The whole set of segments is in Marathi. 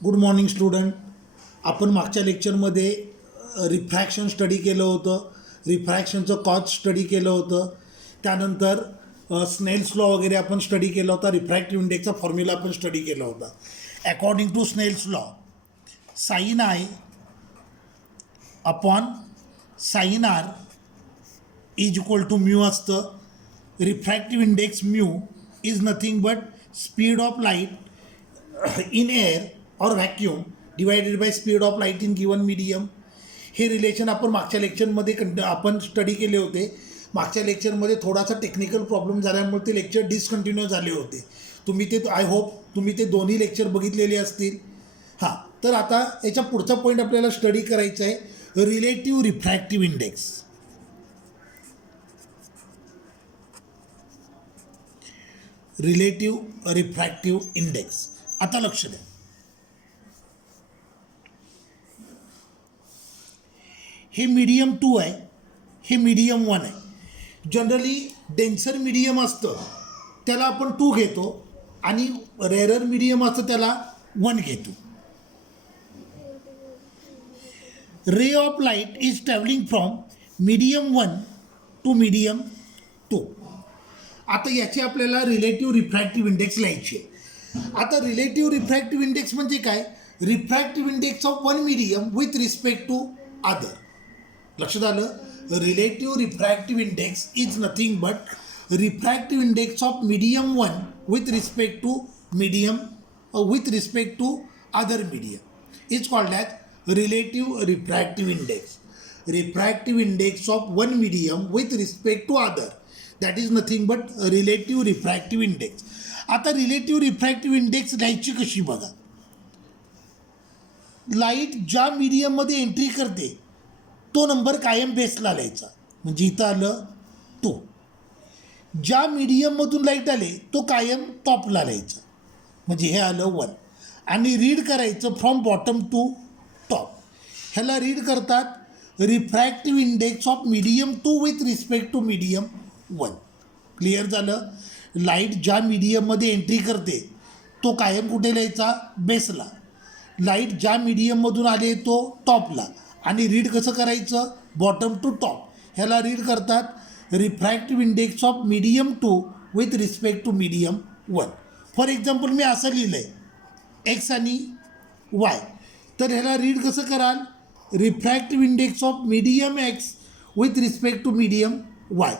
Good morning student. आपण मागच्या लेक्चरमध्ये रिफ्रॅक्शन स्टडी केलं होतं, रिफ्रॅक्शनचं कॉज स्टडी केलं होतं, त्यानंतर स्नेल्स लॉ वगैरे आपण स्टडी केला होता, रिफ्रॅक्टिव्ह इंडेक्सचा फॉर्म्युला आपण स्टडी केला होता. According to Snell's law sine i upon sine r is equal to mu असतं. Refractive index mu is nothing but speed of light in air और vacuum divided by speed of light in given medium. हे रिलेशन आपण मागच्या लेक्चरमध्ये आपण स्टडी केले होते. मागच्या लेक्चरमध्ये थोडासा टेक्निकल प्रॉब्लेम झाल्यामुळे ते लेक्चर डिसकंटिन्यू झाले होते. तुम्ही ते आय होप तुम्ही ते दोन्ही लेक्चर बघितलेले असतील. हां, तर आता याच्या पुढचा पॉईंट आपल्याला स्टडी करायचा आहे, relative refractive index. Relative refractive index. आता लक्ष द्या, हे मीडियम 2 आहे, हे मीडियम 1 आहे. जनरली डेन्सर मीडियम असतं त्याला आपण 2 घेतो आणि रेअरर मीडियम असतं त्याला 1 घेतो. Ray of light is travelling from medium 1 to medium 2. आता याची आपल्याला रिलेटिव्ह रिफ्रॅक्टिव्ह इंडेक्स लिहायची आहे. आता रिलेटिव्ह रिफ्रॅक्टिव्ह इंडेक्स म्हणजे काय? Refractive index of one medium with respect to other. लक्षात आलं? Relative refractive index is nothing but refractive index of medium 1 with respect to medium with respect to other medium is called as relative refractive index. Refractive index of one medium with respect to other, that is nothing but relative refractive index. आता रिलेटिव्ह रिफ्रॅक्टिव्ह इंडेक्स लिहायची कशी बघा. लाईट ज्या मीडियममध्ये एंट्री करते तो नंबर कायम बेसला लिहायचा, म्हणजे इथं आलं 2. ज्या मीडियममधून लाईट आले तो कायम टॉपला लिहायचा, म्हणजे हे आलं 1. आणि रीड करायचं फ्रॉम बॉटम टू टॉप. ह्याला रीड करतात refractive index of medium 2 with respect to medium 1. Clear झालं? लाईट ज्या मीडियममध्ये एंट्री करते तो कायम कुठे लिहायचा? बेसला. लाईट ज्या मीडियममधून आले तो टॉपला. आणि रीड कसं करायचं? Bottom to top. ह्याला रीड करतात refractive index of medium 2 with respect to medium 1. For example मी असं लिहिलं आहे एक्स आणि वाय, तर ह्याला रीड कसं कराल? Refractive index of medium X with respect to medium Y.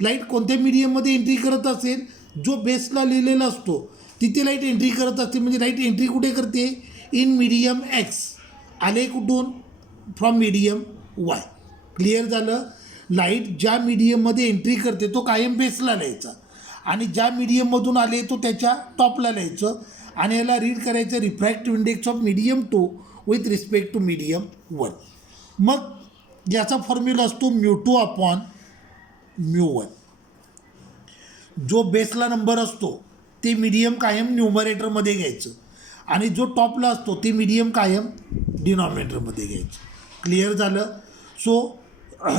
Light कोणत्या मीडियममध्ये एंट्री करत असेल जो बेसला लिहिलेला असतो तिथे लाईट एंट्री करत असते, म्हणजे लाईट एंट्री कुठे करते? In medium x. आले कुठून? From medium Y. क्लिअर झालं? लाईट ज्या मीडियममध्ये एंट्री करते तो कायम बेसला लिहायचा आणि ज्या मीडियममधून आले तो त्याच्या टॉपला लिहायचं. आणि याला रीड करायचं refractive index of medium 2 with respect to medium 1. मग याचा फॉर्म्युला असतो μ2 अपॉन μ1. जो बेसला नंबर असतो ते मीडियम कायम न्यूमरेटरमध्ये घ्यायचं आणि जो टॉपला असतो ते मीडियम कायम डिनॉमिनेटरमध्ये घ्यायचं. क्लिअर झालं? So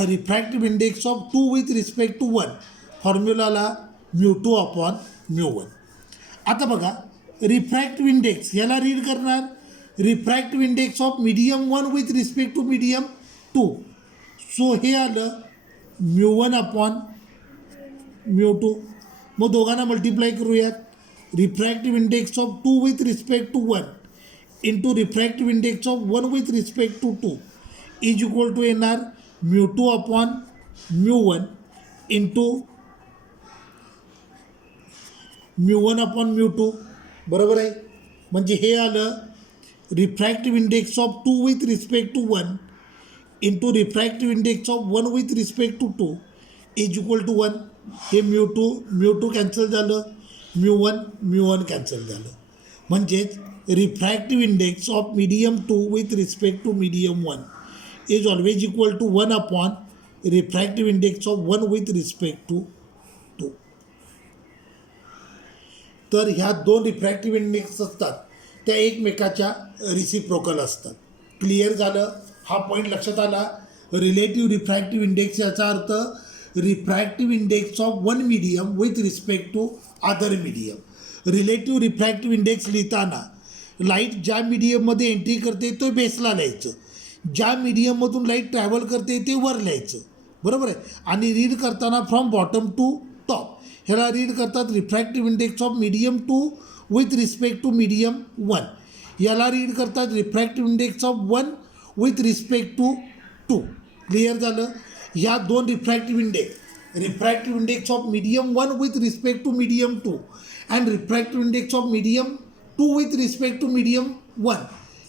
refractive index of 2 with respect to 1 फॉर्म्युलाला μ2 अपॉन μ1. आता बघा रिफ्रॅक्टिव्ह इंडेक्स ह्याला रीड करणार refractive index of medium 1 with respect to medium 2. So हे आलं μ1 अपॉन μ2. मग दोघांना मल्टिप्लाय करूयात. Refractive index of 2 with respect to 1 into refractive index of 1 with respect to 2 is equal to येणार μ2 अपॉन μ1 इंटू μ1 अपॉन μ2. बरोबर आहे? म्हणजे हे आलं refractive index of 2 with respect to 1 into refractive index of 1 with respect to 2 is equal to 1. हे μ2 कॅन्सल झालं, μ1 कॅन्सल झालं. म्हणजेच refractive index of medium 2 with respect to medium 1 is always equal to 1 upon refractive index of 1 with respect to 2. तर ह्या दोन रिफ्रॅक्टिव्ह इंडेक्स असतात त्या एकमेकाच्या रिसिप्रोकल असतात. क्लिअर झालं? हा पॉईंट लक्षात आला. रिलेटिव्ह रिफ्रॅक्टिव्ह इंडेक्स याचा अर्थ refractive index of one medium with respect to other medium. Relative refractive index लिहिताना लाईट ज्या मीडियममध्ये एंट्री करते तो बेसला लिहायचं, ज्या मीडियममधून लाईट ट्रॅव्हल करते ते वर लिहायचं, बरोबर आहे. आणि रीड करताना फ्रॉम बॉटम टू टॉप, ह्याला रीड करतात refractive index of medium 2 with respect to medium 1, याला रीड करतात refractive index of 1 with respect to 2. Clear झालं. ह्या दोन refractive index of medium 1 with respect to medium 2 and refractive index of medium 2 with respect to medium 1,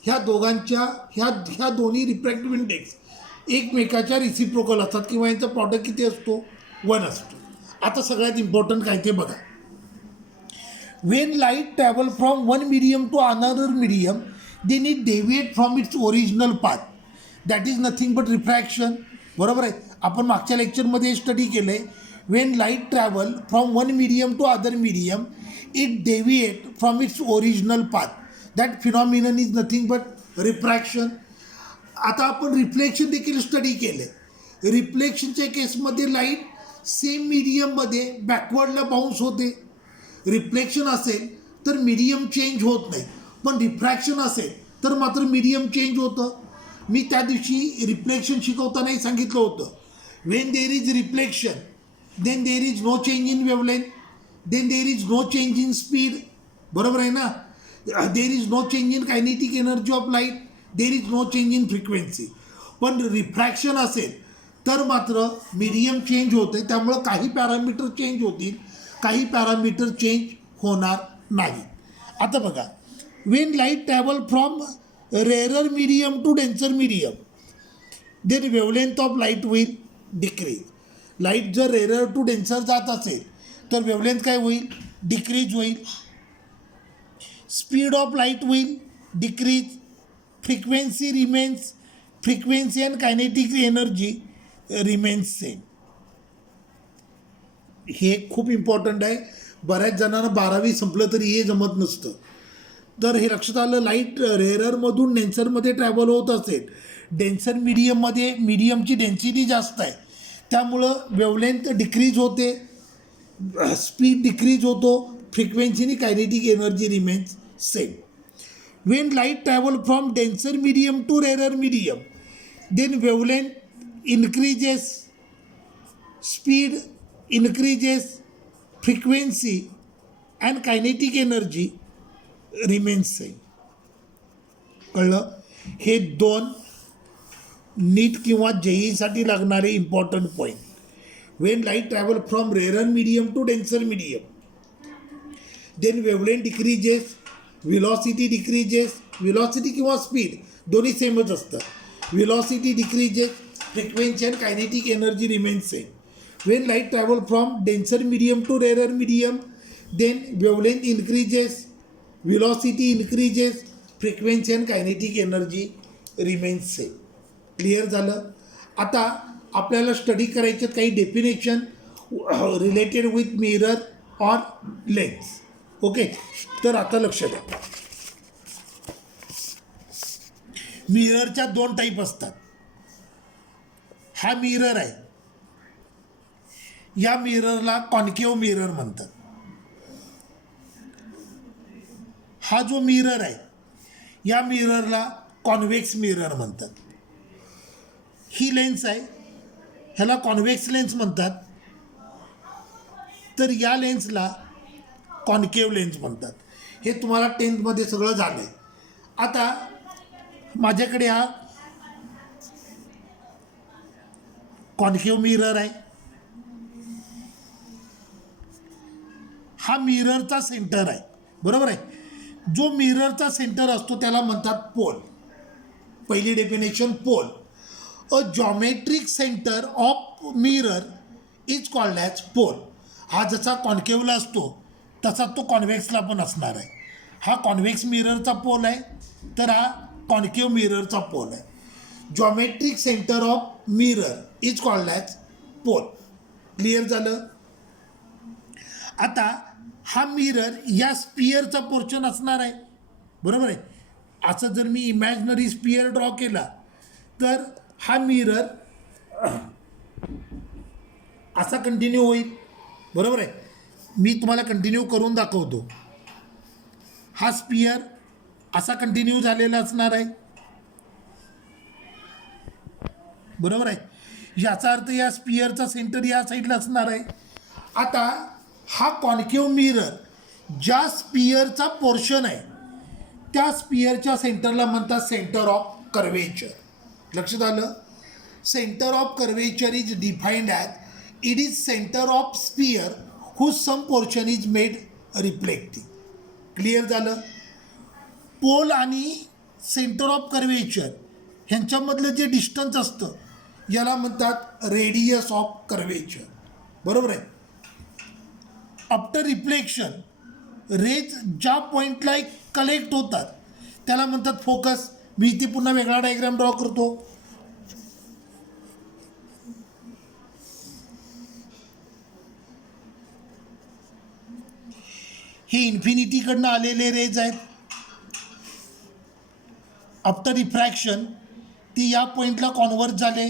ह्या दोघांच्या ह्या दोन्ही रिफ्रॅक्टिव्ह इंडेक्स एकमेकाच्या रिसिप्रोकल असतात किंवा यांचा प्रॉडक्ट किती असतो 1 असतो. आता सगळ्यात इम्पॉर्टंट काय ते बघा. When light travel from one medium to another medium then it deviate from its original path, that is nothing but refraction. बरोबर आहे. आपण मागच्या लेक्चरमध्ये स्टडी केलं आहे. When light travel from one medium to other medium it deviate from its original path, that phenomenon is nothing but refraction. आता आपण रिफ्लेक्शन देखील स्टडी केलं आहे. रिफ्लेक्शनच्या केसमध्ये लाईट सेम मीडियममध्ये बॅकवर्डला बाउन्स होते. रिफ्लेक्शन असेल तर मीडियम चेंज होत नाही, पण रिफ्रॅक्शन असेल तर मात्र मीडियम चेंज होतं. मी त्या दिवशी रिफ्लेक्शन शिकवतानाही सांगितलं होतं, when there is reflection then there is no change in wavelength, then there is no change in speed. बरोबर आहे ना. There is no change in kinetic energy of light, there is no change in frequency. पण रिफ्रॅक्शन असेल तर मात्र मीडियम चेंज होते. त्यामुळं काही पॅरामीटर चेंज होतील, काही पॅरामीटर चेंज होणार नाही. आता बघा, when light travel from rarer medium to denser medium then wavelength of light will decrease. लाईट जर रेअरर टू डेन्सर जात असेल तर वेवलेंथ काय होईल, डिक्रीज होईल. Speed of light will decrease. Frequency remains, frequency and kinetic energy remains same. हे खूप इम्पॉर्टंट आहे. बऱ्याच जणांना 12वी संपलं तरी हे जमत नसतं. तर हे लक्षात आलं, लाईट रेअररमधून डेन्सरमध्ये ट्रॅव्हल होत असेल, डेन्सर मीडियममध्ये मीडियमची डेन्सिटी जास्त आहे, त्यामुळं वेवलेंथ डिक्रीज होते, स्पीड डिक्रीज होतो, फ्रिक्वेन्सीनी kinetic energy remains same. When light travel from denser medium to rarer medium then wavelength increases, speed increases, frequency and kinetic energy remains same. कळलं. हे दोन नीट किंवा जेईसाठी लागणारे important point. When light travel from rarer medium to denser medium then wavelength decreases, velocity decreases, velocity किंवा स्पीड दोन्ही सेमच असतात. Velocity decreases, frequency and kinetic energy remains same. When light travel from denser medium to rarer medium, then wavelength increases, velocity increases, frequency and kinetic energy remains same. Clear झालं. आता आपल्याला स्टडी करायचे काही definition related with mirror or lens. Okay, तर आता लक्ष द्या. मिररच्या दोन टाईप असतात. हा मिरर आहे, या मिररला कॉन्केव्ह मिरर म्हणतात. हा जो मिरर आहे या मिररला कॉन्व्हेक्स मिरर म्हणतात. ही लेन्स आहे, ह्याला कॉन्व्हेक्स लेन्स म्हणतात, तर या लेन्सला कॉन्केव्ह लेन्स म्हणतात. हे तुम्हाला 10th सगळं झालं आहे. आता माझ्याकडे हा कॉन्केव्ह मिरर आहे. हा मिररचा सेंटर आहे. बरोबर आहे. जो मिररचा सेंटर असतो त्याला म्हणतात पोल. पहिली definition pole. A geometric centre of mirror is called as pole. हा जसा कॉन्केव्हला असतो तसा तो कॉन्व्हेक्सला पण असणार आहे. हा कॉन्व्हेक्स मिररचा पोल आहे, तर हा कॉन्केव्ह मिररचा पोल आहे. Geometric centre of mirror is called as pole. Clear झालं. आता हा मिरर या स्पियरचा पोर्शन असणार आहे. बरोबर आहे. असं जर मी इमॅजिनरी स्पियर ड्रॉ केला तर हा मिरर असा कंटिन्यू होईल. बरोबर आहे. मी तुम्हाला कंटिन्यू करून दाखवतो. हा स्पियर असा कंटिन्यू झालेला असणार आहे, बरोबर आहे. याचा अर्थ या स्पियरचा सेंटर या साईडला असणार आहे. आता हा कॉन्केव्ह मिरर ज्या स्पियरचा पोर्शन आहे त्या स्पियरच्या सेंटरला म्हणतात सेंटर ऑफ कर्वेचर. लक्षात आलं. Centre of curvature is defined as it is centre of sphere whose some portion is made reflecting. Clear झालं. पोल आणि सेंटर ऑफ कर्वेचर ह्यांच्यामधलं जे डिस्टन्स असतं याला म्हणतात रेडियस ऑफ कर्वेचर, बरोबर आहे. आफ्टर रिफ्लेक्शन रेज ज्या पॉईंटला कलेक्ट होतात त्याला म्हणतात फोकस. मी इथे पुन्हा वेगळा डायग्राम ड्रॉ करतो. हे इन्फिनिटीकडनं आलेले रेज आहेत. आफ्टर रिफ्रॅक्शन ती या पॉईंटला कॉन्व्हर्ट झाले,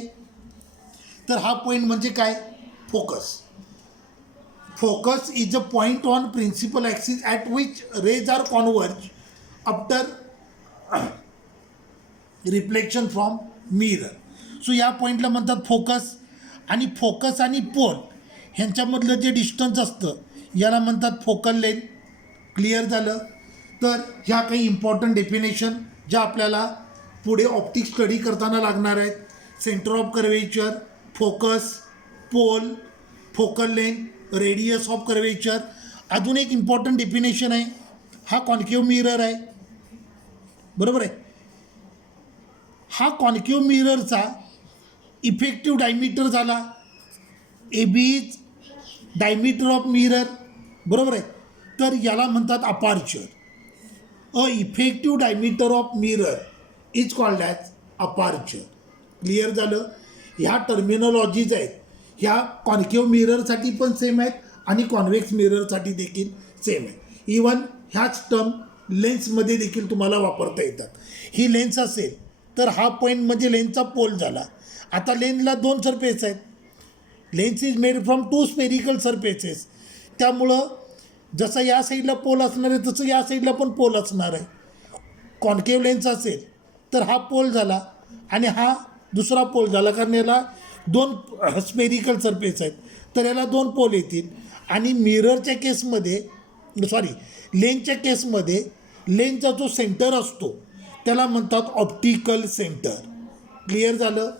तर हा पॉईंट म्हणजे काय, focus. Focus is a point on principal axis at which rays are converge after reflection from mirror. So या पॉईंटला म्हणतात फोकस. आणि फोकस आणि पोल ह्यांच्यामधलं जे डिस्टन्स असतं याला म्हणतात फोकल लेंथ. क्लिअर झालं. तर ह्या काही इम्पॉर्टंट डेफिनेशन ज्या आपल्याला पुढे ऑप्टिक स्टडी करताना लागणार आहेत. Centre of curvature, focus, pole, focal length, radius of curvature. अजून एक इम्पॉर्टंट डेफिनेशन आहे, हा कॉन्केव्ह मिरर आहे, बरोबर आहे. हा कॉन्केव्ह मिररचा इफेक्टिव्ह डायमीटर झाला A B is diameter of mirror, बरोबर आहे. तर याला म्हणतात aperture. A effective diameter of mirror is called as aperture. Clear झालं. ह्या टर्मिनॉलॉजीज आहेत ह्या कॉन्केव्ह मिररसाठी पण सेम आहेत आणि कॉन्व्हेक्स मिररसाठी देखील सेम आहे. इवन ह्याच टर्म लेन्समध्ये देखील तुम्हाला वापरता येतात. ही लेन्स असेल तर हा पॉईंट म्हणजे लेन्सचा पोल झाला. आता लेन्सला दोन सरफेस आहेत. Lens is made from two spherical surfaces. त्यामुळं जसं या साईडला पोल असणार आहे तसं या साईडला पण पोल असणार आहे. कॉन्केव्ह लेन्स असेल तर हा पोल झाला आणि हा दुसरा पोल झाला, कारण याला दोन स्पेरिकल सरफेस आहेत तर याला दोन पोल येतील. आणि मिररच्या केसमध्ये लेन्सच्या केसमध्ये लेन्सचा जो सेंटर असतो त्याला म्हणतात ऑप्टिकल सेंटर. क्लिअर झालं.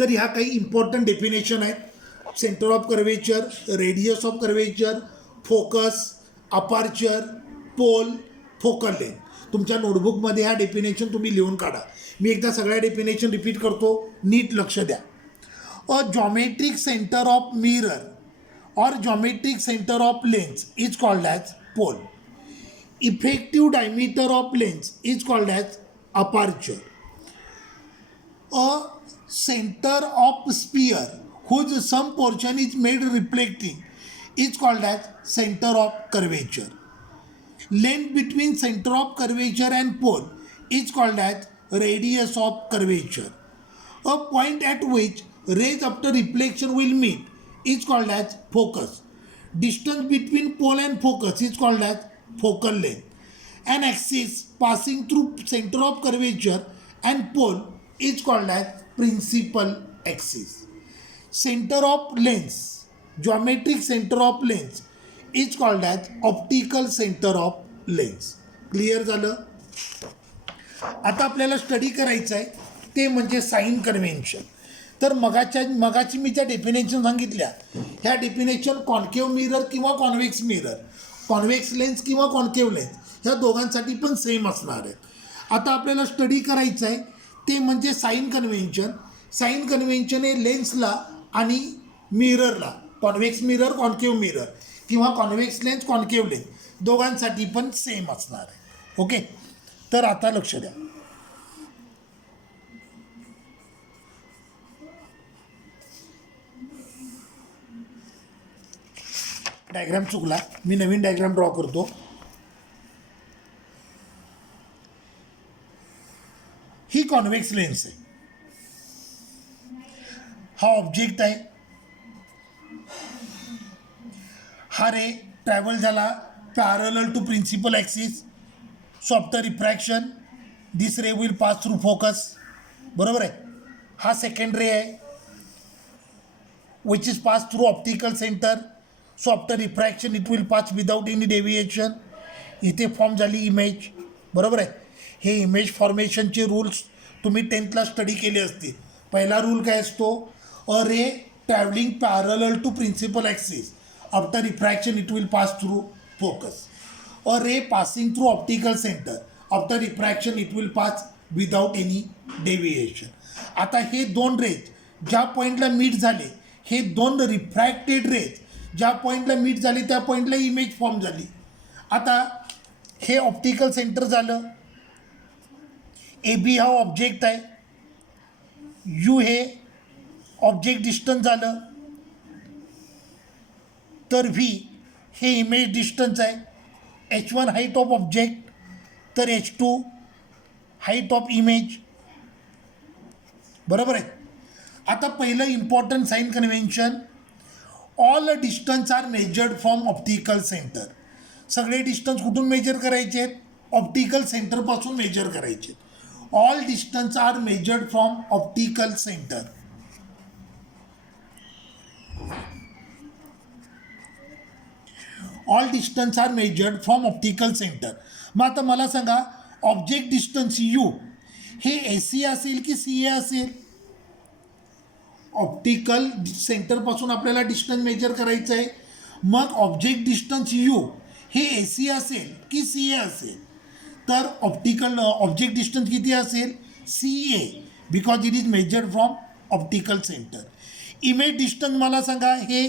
तर ह्या काही इम्पॉर्टंट डेफिनेशन आहेत. Centre of curvature, radius of curvature, focus, aperture, pole, focal length. तुमच्या नोटबुकमध्ये ह्या डेफिनेशन तुम्ही लिहून काढा. मी एकदा सगळ्या डेफिनेशन रिपीट करतो, नीट लक्ष द्या. A geometric centre of mirror or geometric center of lens is called as pole. Effective diameter of lens is called as aperture. A center of sphere whose some portion is made reflecting is called as center of curvature. Length between center of curvature and pole is called as radius of curvature. A point at which rays after reflection will meet is called as focus. Distance between pole and focus is called as focal length. An axis passing through center of curvature and pole is called as principal axis. Center of lens, geometric center of lens is called as optical center of lens. Clear झालं. आता आपल्याला स्टडी करायचं आहे ते म्हणजे साइन कन्व्हेन्शन. तर मगाची मी ज्या डेफिनेशन सांगितल्या ह्या डेफिनेशन कॉन्केव्ह मिरर किंवा कॉन्व्हेक्स मिरर, कॉन्व्हेक्स लेन्स किंवा कॉन्केव्ह लेन्स ह्या दोघांसाठी पण सेम असणार आहेत. आता आपल्याला स्टडी करायचं आहे ते म्हणजे साइन कन्व्हेन्शन. साइन कन्व्हेन्शन हे लेन्सला आणि मिररला, कॉन्व्हेक्स मिरर कॉन्केव्ह मिरर किंवा कॉन्व्हेक्स लेन्स कॉन्केव्ह लेन्स दोघांसाठी पण सेम असणार आहे. ओके. तर आता लक्ष द्या. डायग्राम चुकला, मी नवीन डायग्राम ड्रॉ करतो. ही कॉन्व्हेक्स लेन्स आहे, हा ऑब्जेक्ट आहे, हा रे ट्रॅव्हल झाला parallel to principal axis. So after refraction this ray will pass through focus. बरोबर आहे. हा सेकंड रे आहे which is pass through optical centre. So after refraction it will pass without any deviation. इथे फॉर्म झाली इमेज. बरोबर आहे. हे इमेज फॉर्मेशनचे रूल्स तुम्ही 10th स्टडी केले असतील. पहिला रूल काय असतो, a ray travelling parallel to principal axis after refraction it will pass through focus. A ray passing through optical centre after refraction it will pass without any deviation. आता हे दोन रेज ज्या पॉईंटला मीट झाले, हे दोन रिफ्रॅक्टेड रेज ज्या पॉईंटला मीट झाले त्या पॉईंटला इमेज फॉर्म झाली. आता हे ऑप्टिकल सेंटर झालं, ए बी हा ऑब्जेक्ट आहे, यू हे ऑब्जेक्ट डिस्टन्स झालं, तर व्ही हे इमेज डिस्टन्स आहे. H1 हाईट ऑफ ऑब्जेक्ट, तर H2 हाईट ऑफ इमेज. बरोबर आहे. आता पहिलं important sign convention, all distance are measured from optical centre. सगळे डिस्टन्स कुठून मेजर करायचे आहेत, ऑप्टिकल सेंटरपासून मेजर करायचे. All distance are measured from optical centre. All distance are measured from optical centre. मग आता मला सांगा, ऑब्जेक्ट डिस्टन्स यू हे AC असेल की CA असेल. ऑप्टिकल सेंटरपासून आपल्याला डिस्टन्स मेजर करायचं आहे. मग ऑब्जेक्ट डिस्टन्स यू हे AC असेल की CA असेल. तर ऑब्जेक्ट डिस्टन्स किती असेल, CA, because it is measured from optical centre. Image distance मला सांगा, हे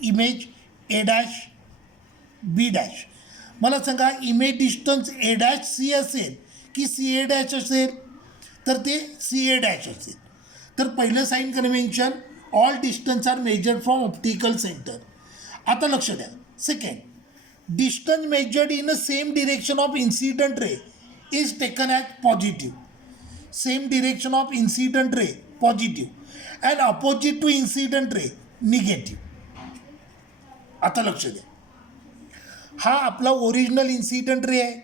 इमेज A' B'. मला सांगा इमेज डिस्टन्स A' असेल की CA' असेल, तर ते CA' असेल. तर पहिलं sign convention, all distance are measured from optical centre. आता लक्ष द्या. Second, distance measured in a same direction of incident ray is taken as positive. Same direction of incident ray positive and opposite to incident ray negative. आता लक्ष द्या. हा आपला ओरिजिनल इन्सिडंट रे आहे.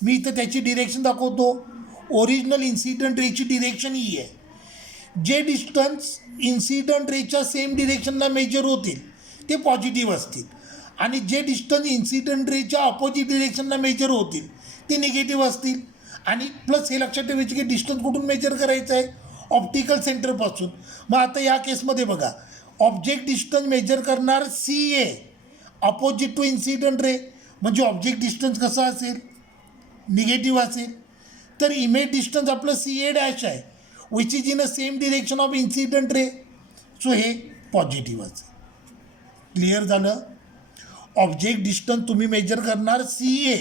मी इथं त्याची डिरेक्शन दाखवतो. ओरिजिनल इन्सिडंट रेची डिरेक्शन ही आहे. जे डिस्टन्स इन्सिडंट रेच्या सेम डिरेक्शनला मेजर होतील ते पॉझिटिव्ह असतील, आणि जे डिस्टन्स इन्सिडंट रेच्या अपोजिट डिरेक्शनला मेजर होतील ते निगेटिव्ह असतील. आणि प्लस हे लक्षात ठेवायचे की डिस्टन्स कुठून मेजर करायचं आहे, ऑप्टिकल सेंटरपासून. मग आता या केसमध्ये बघा, ऑब्जेक्ट डिस्टन्स मेजर करणार CA opposite to incident ray, म्हणजे ऑब्जेक्ट डिस्टन्स कसं असेल, निगेटिव्ह असेल. तर इमेज डिस्टन्स आपलं CA' आहे which is in a same direction of incident ray, so हे पॉझिटिव्ह असेल. क्लिअर झालं. ऑब्जेक्ट डिस्टन्स तुम्ही मेजर करणार CA,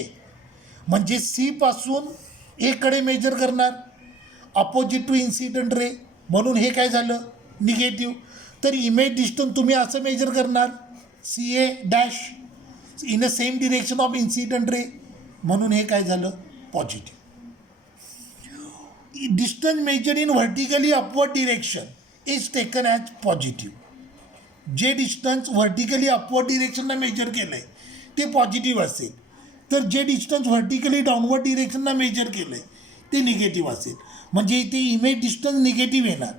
म्हणजे C पासून A कडे मेजर करणार अपोजिट टू इन्सिडंट रे, म्हणून हे काय झालं, निगेटिव्ह. तर इमेज डिस्टन्स तुम्ही असं मेजर करणार CA' in a same direction of incident ray, म्हणून हे काय झालं, positive. Distance measured in vertically upward direction is taken as positive. जे डिस्टन्स व्हर्टिकली अपवर्ड डिरेक्शनला मेजर केलं आहे ते पॉझिटिव्ह असेल. तर जे डिस्टन्स व्हर्टिकली डाऊनवर्ड डिरेक्शनला मेजर केलं आहे ते निगेटिव्ह असेल. म्हणजे इथे इमेज डिस्टन्स निगेटिव्ह येणार.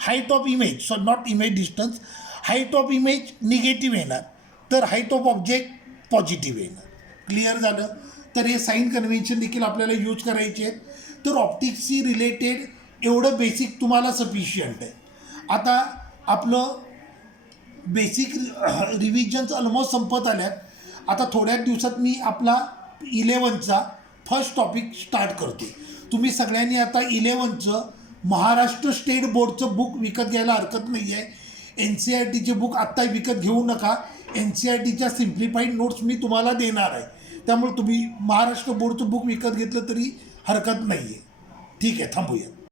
Height of image, so not image distance, height of image negative येणार, तर हाईट ऑफ ऑब्जेक्ट पॉझिटिव्ह येणार. क्लिअर झालं. तर हे साइन कन्व्हेन्शन देखील आपल्याला यूज करायचे आहेत. तर ऑप्टिक्सशी रिलेटेड एवढं बेसिक तुम्हाला सफिशियंट आहे. आता आपलं बेसिक रिव्हिजन्स ऑलमोस्ट संपत आल्यात. आता थोड्याच दिवसात मी आपला 11चा फर्स्ट टॉपिक स्टार्ट करतो. तुम्ही सगळ्यांनी आता 11चं महाराष्ट्र स्टेट बोर्डचं बुक विकत घ्यायला हरकत नाही आहे. NCERTचे बुक आत्ता विकत घेऊ नका. NCERTच्या सिम्प्लिफाईड नोट्स मी तुम्हाला देणार आहे, त्यामुळे तुम्ही महाराष्ट्र बोर्डचं बुक विकत घेतलं तरी हरकत नाही आहे. ठीक आहे, थांबूया.